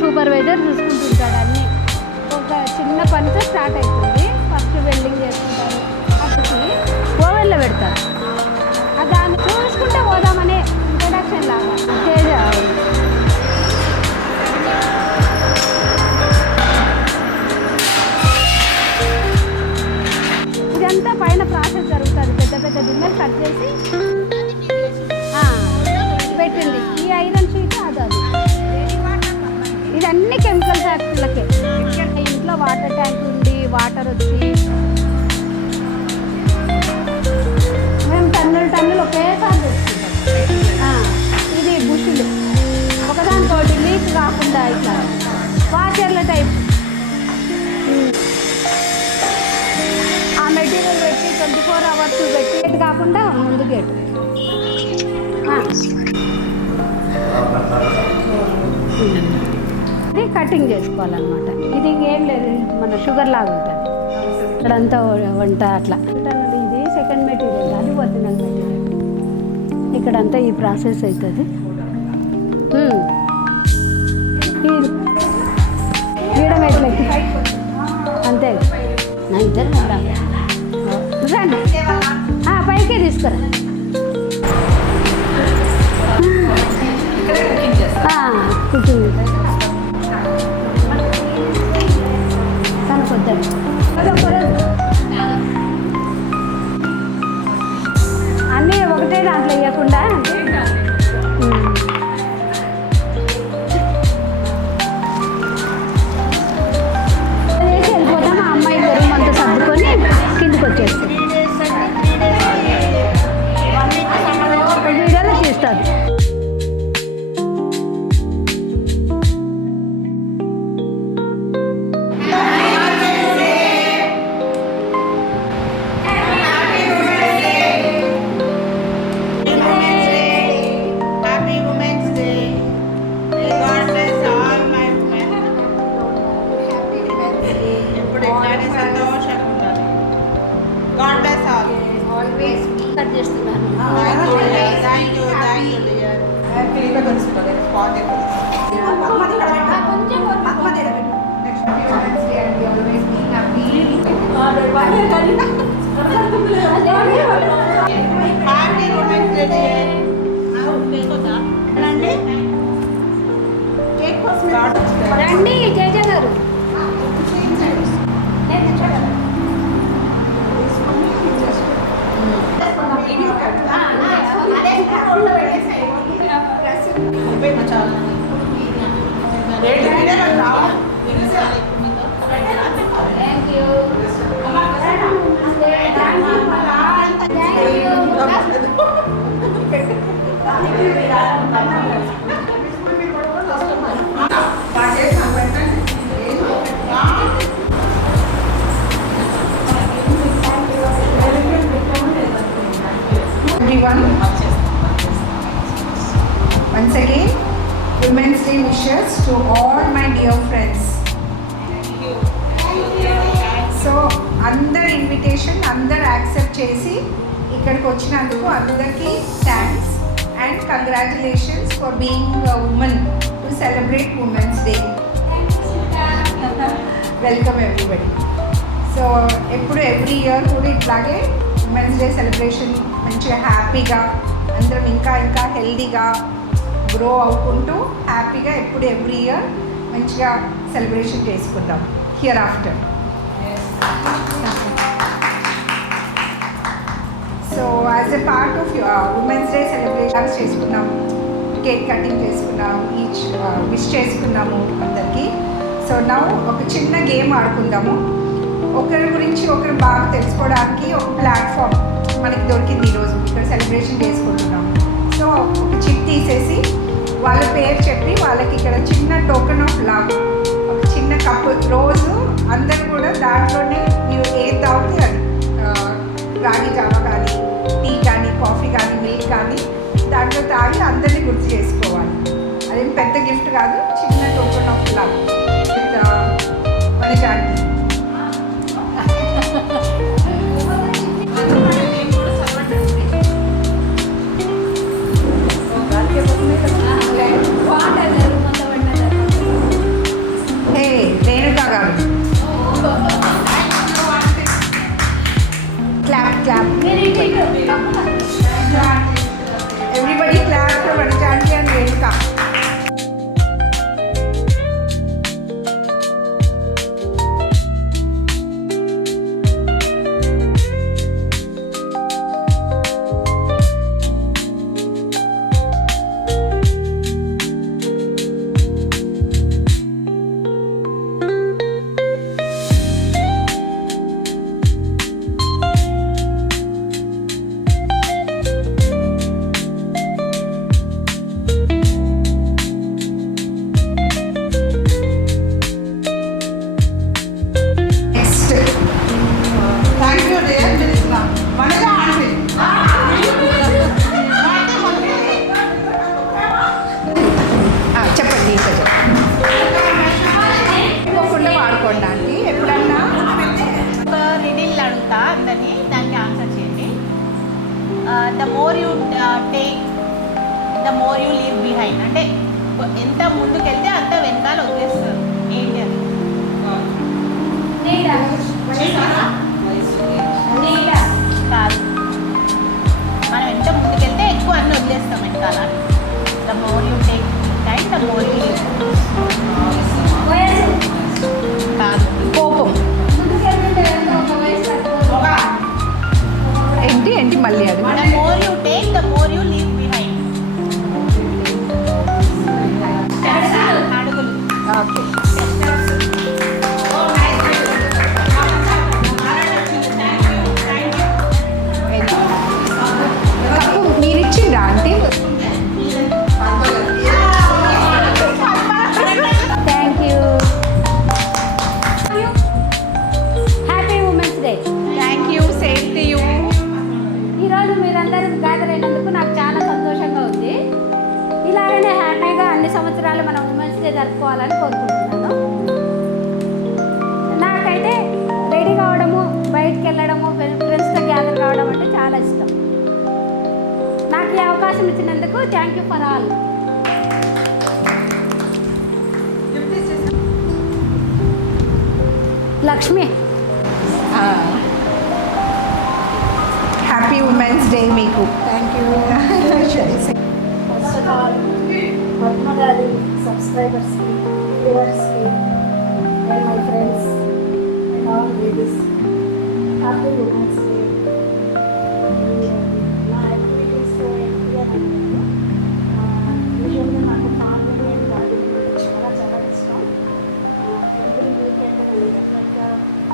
Supervisor చూసుకుంటుంటాడు అన్నీ. ఒక చిన్న పనితో స్టార్ట్ అవుతుంది. ఫస్ట్ వెల్డింగ్ చేసుకుంటారు, అప్పటికి ఓవెన్లో పెడతారు. దాన్ని చూసుకుంటే పోదామనే ఇంట్రడక్షన్ లాగా తేజ. ఇదంతా పైన ప్రాసెస్ జరుగుతుంది. పెద్ద పెద్ద గిన్నెలు కట్ చేసి పెట్టింది. ఈ ఐరన్ షీట్ అది ఇదన్నీ కెమికల్ ఫ్యాక్టరీలకే. ఇంట్లో వాటర్ ట్యాంక్ ఉండి వాటర్ వచ్చి మేము టన్నులు ఒకేసారి తెచ్చుకుంటాం. ఇది బుషులు ఒకదానికోటి లీక్ కాకుండా ఇట్లా వాచర్ల టైప్. ఆ మెటీరియల్ పెట్టి 24 hours పెట్టి గేట్ కాకుండా ముందు గేట్ ఇది కటింగ్ చేసుకోవాలన్నమాట. ఇది ఇంకేం లేదు, మన షుగర్ లాగా ఉంటుంది. ఇక్కడంతా వంట అట్లా. ఇది సెకండ్ మెటీరియల్, అది ఒరిజినల్ మెటీరియల్. ఇక్కడంతా ఈ ప్రాసెస్ అవుతుంది. గీయడం ఎట్లకి అంతే. నా ఇద్దరు రండి, పైకే తీసుకురా. కుకింగ్ కనుకొద్దాం. అన్నీ ఒకటే దాంట్లో వేయకుండా వేసి వెళ్ళిపోతాం. ఆ అమ్మాయి గరువు అంతా సర్దుకొని కిందికి వచ్చేస్తాం. వీడియోలో తీస్తారు. రండి తేజ గారు. Once again, Women's Day wishes to all my dear friends. So, అందరు ఇన్విటేషన్ అందరు యాక్సెప్ట్ చేసి ఇక్కడికి వచ్చినందుకు అందరికీ thanks and congratulations for being a women to celebrate women's day. Welcome everybody. So ఎప్పుడు ఎవ్రీ ఇయర్ కూడా ఇట్లాగే ఉమెన్స్ డే సెలబ్రేషన్ మంచిగా హ్యాపీగా అందరం ఇంకా ఇంకా హెల్దీగా గ్రో అవుకుంటూ హ్యాపీగా ఎప్పుడు ఎవ్రీ ఇయర్ మంచిగా సెలబ్రేషన్ చేసుకుందాం here after. So as a part of women's day celebrations చేసుకున్నాము, కేక్ కటింగ్ చేసుకున్నాము, ఈచ్ విష్ చేసుకున్నాము అందరికీ. సో నౌ ఒక చిన్న గేమ్ ఆడుకుందాము. ఒకరి గురించి ఒకరు బాగా తెలుసుకోవడానికి ఒక ప్లాట్ఫామ్ మనకి దొరికింది ఈరోజు. ఇక్కడ సెలబ్రేషన్ చేసుకుంటున్నాం. సో ఒక చిట్ తీసేసి వాళ్ళ పేరు చెప్పి వాళ్ళకి ఇక్కడ చిన్న టోకెన్ ఆఫ్ లవ్, ఒక చిన్న కప్పు, రోజు అందరు కూడా దాంట్లోనే మీరు ఏది తాగితే అది, రాగి జావా కానీ టీ కానీ కాఫీ కానీ మిల్క్ కానీ దాంట్లో తాగి అందరినీ గుర్తు చేసుకోవాలి. అదేం పెద్ద గిఫ్ట్ కాదు, చిన్న టోకెన్ ఆఫ్ లవ్ మన జాతి. Take the more you leave behind. అంటే ఎంత ముందుకెళ్తే అంత వెనకాల వదిలేస్తారు. ఏంటి అది? కాదు, మనం ఎంత ముందుకెళ్తే ఎక్కువ అన్ని వదిలేస్తాం వెనకాల. The more you take behind the more you leave. కాదు. కోపం. ఏంటి మళ్ళీ అది? The more you take the more you leave behind. అడుగులు. ఓకే. కప్పు మీరు ఇచ్చిండ్రా aunty? Thank you. Happy women's day. Thank you. Same to you. ఈరోజు మీరందరూ గ్యాదర్ అయినందుకు నాకు చాలా సంతోషంగా ఉంది. ఇలాగనే హ్యాపీగా అన్ని సంవత్సరాలు మనం ఉమెన్స్ డే జరుపుకోవాలని కోరుకుంటున్నాను. నాకైతే రెడీ కావడము, బయటికి వెళ్ళడము, ఫ్రెండ్స్తో గ్యాదర్ కావడం అంటే చాలా ఇష్టం. నాకు ఈ అవకాశం ఇచ్చినందుకు thank you for all. Lakshmi. Happy women's day మీకు. Thank you. First of all Padma గారి సబ్స్క్రైబర్స్కి, వ్యూవర్స్కి and my friends and all ladies happy women's day. నా యాక్టివిటీస్ ఏంటి అని అంటే యూజువల్గా నాకు ఫార్మింగ్ అండ్ గార్డెనింగ్ చాలా చాలా ఇష్టం. ఎవ్రీ వీకెండ్ నేను డెఫినెట్గా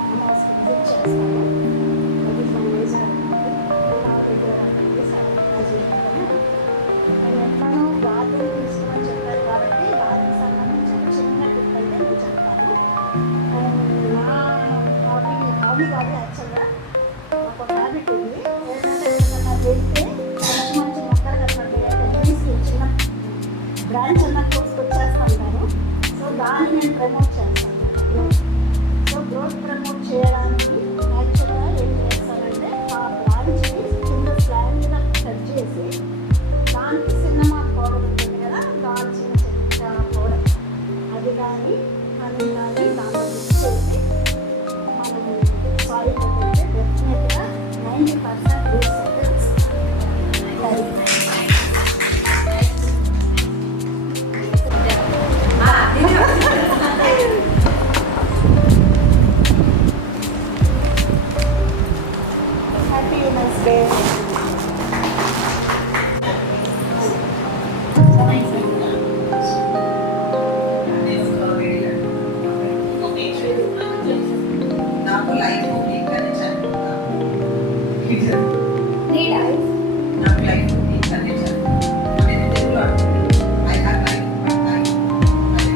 అమ్మ హౌస్కి విజిట్ చేస్తాను. దట్ ఈస్ మై మేజర్ నేను ఎట్లానో గార్డెన్ తీసుకుని చెప్పారు కాబట్టి గార్డెన్ సంబంధించిన చిన్న టిప్ అయితే నేను చెప్తాను. అండ్ నా హాబీ కాదు యాక్చువల్గా ఒక హ్యాబిట్ ఉంది. ఏంటంటే ఎక్కడన్నా వెళ్తే మంచి మంచి మొక్కలు కట్టినట్టు అట్లీస్ట్ చిన్న బ్రాంచ్ అన్న కోసుకొచ్చేస్తుంటాను. సో దాన్ని నేను ప్రమోట్ చేస్తాను. సో గ్రోత్ ప్రమోట్ చేయడానికి యాక్చువల్గా ఏం చేస్తానంటే ఆ బ్రాంచ్ని కింద స్లాండ్ మీద కట్ చేసి దానికి సినిమా పౌడర్ ఉంటుంది కదా, దాల్చిన చెక్క పౌడర్ అది కానీ హనీ కానీ దాంట్లో మిక్స్ చేసి మనం సాయిల్లో పెడితే డెఫినెట్గా 90% route settles. Happy women's day. నాకు లైఫ్ వీక్గానే చదువుకున్నాను. నాకు లైఫ్ వీక్గానే చదువుకున్నాను. నేను తెలుగులో I have life but life అది లైఫ్.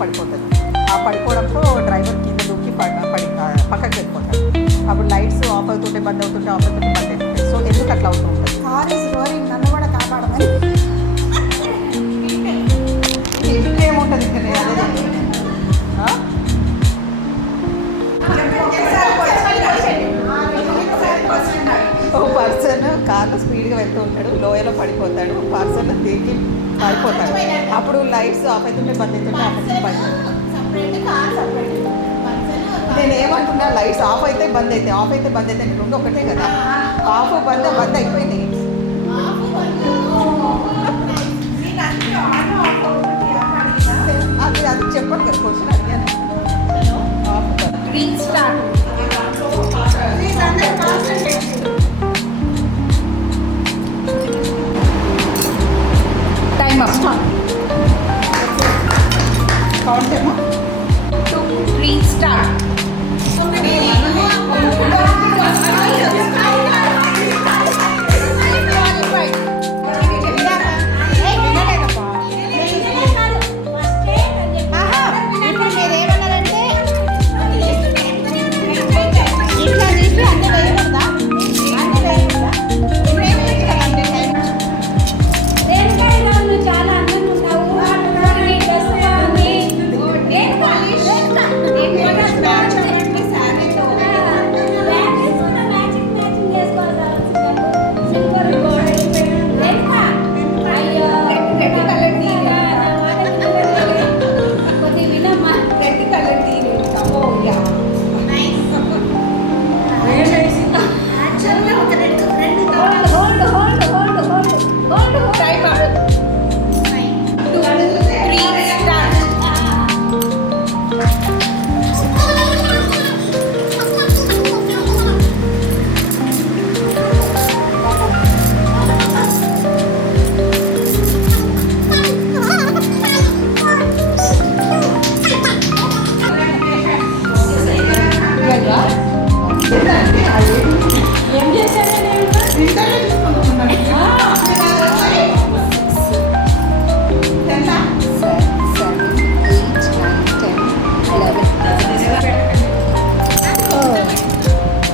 పడిపోతుంది. ఆ పడిపోవడంతో డ్రైవర్ కింద దూకి పక్కకి వెళ్ళిపోతాడు. అప్పుడు లైట్స్ ఆఫ్ అవుతుంటే బంద్ అవుతుంటే ఆఫ్ అవుతుంటే బంద్ అవుతుంటాయి. సో ఎందుకు అట్లా అవుతూ ఉంటుంది? కార్ ఇస్ రోరింగ్, నన్ను కూడా కాపాడమని. ఇంకేముంటుంది ఇంకా నేను అదే చెప్తున్నా. ఓ పర్సన్ కార్లో స్పీడ్గా వెళ్తూ ఉంటాడు, లోయలో పడిపోతాడు. పర్సన్ దిగి పడిపోతారు. అప్పుడు లైట్స్ ఆఫ్ అవుతుంటే బంద్ అవుతుంటే అప్పుడు పడిపోతారు. సపరేట్ కార్ సపరేట్ నేను ఏమనుకున్నా లైట్స్ ఆఫ్ అయితే బంద్ అయితే ఆఫ్ అయితే బంద్ అయితే రెండు ఒకటే కదా. ఆఫ్ బంద్ అయిపోయింది. అది చెప్పండి కదా క్వశ్చన్ అడిగాను. Of bandh green star time up count ఏమో 2 3 స్టార్ ఇప్పుడు మీరు ఏమన్నారంటే ఇట్లా తీసి అన్ని వేయకూడదా అన్ని వేయకూడదా ఇప్పుడు ఏం వేయకూడదు రేణుకా ఇలా నువ్వు చాలా అందంగా ఉన్నావు. నీ డ్రెస్ బాగుంది. రేణుకా, బ్యాగ్ తీసుకున్న మ్యాచింగ్ చేసుకోవాలి కావాల్సింది. Silver gold. రేణుకా, అయ్యో రెడ్ కలర్ టీ నా మాట వినలేదు. కొద్దిగా వినమ్మా. రెడ్ కలర్ టీ ఓ యా యాక్చువల్గా ఒక రెండు hold hold hold hold hold hold. Time up 2 3 star ఏం చేశాను నేను?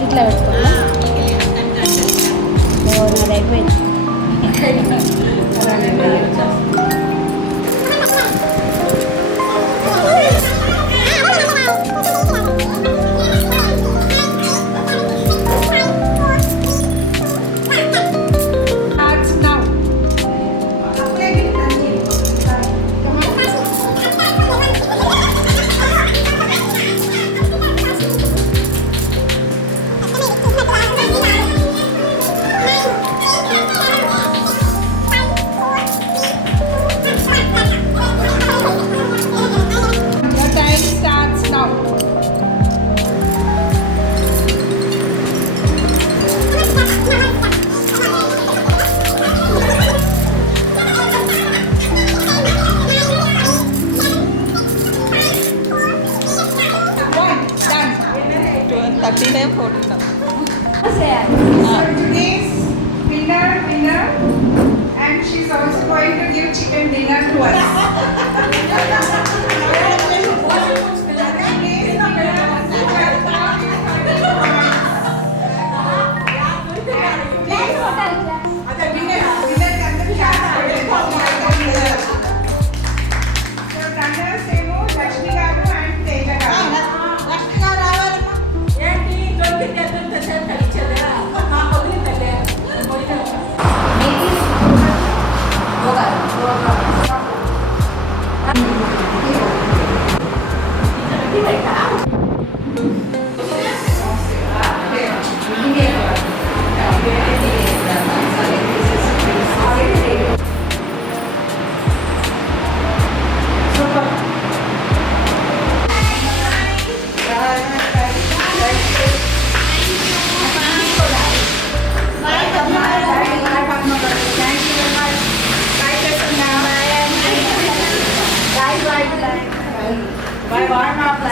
ఇట్లా పెట్టుకోవాలా? ఓ, నాది అయిపోయింది. Starts now your time starts now done 13 14. చేయాలి. so today's winner and she's also going to give chicken dinner to us runners ఏమో లక్ష్మి గారు అండ్ తేజ గారు లక్ష్మిగా రావాలమ్మా Bye.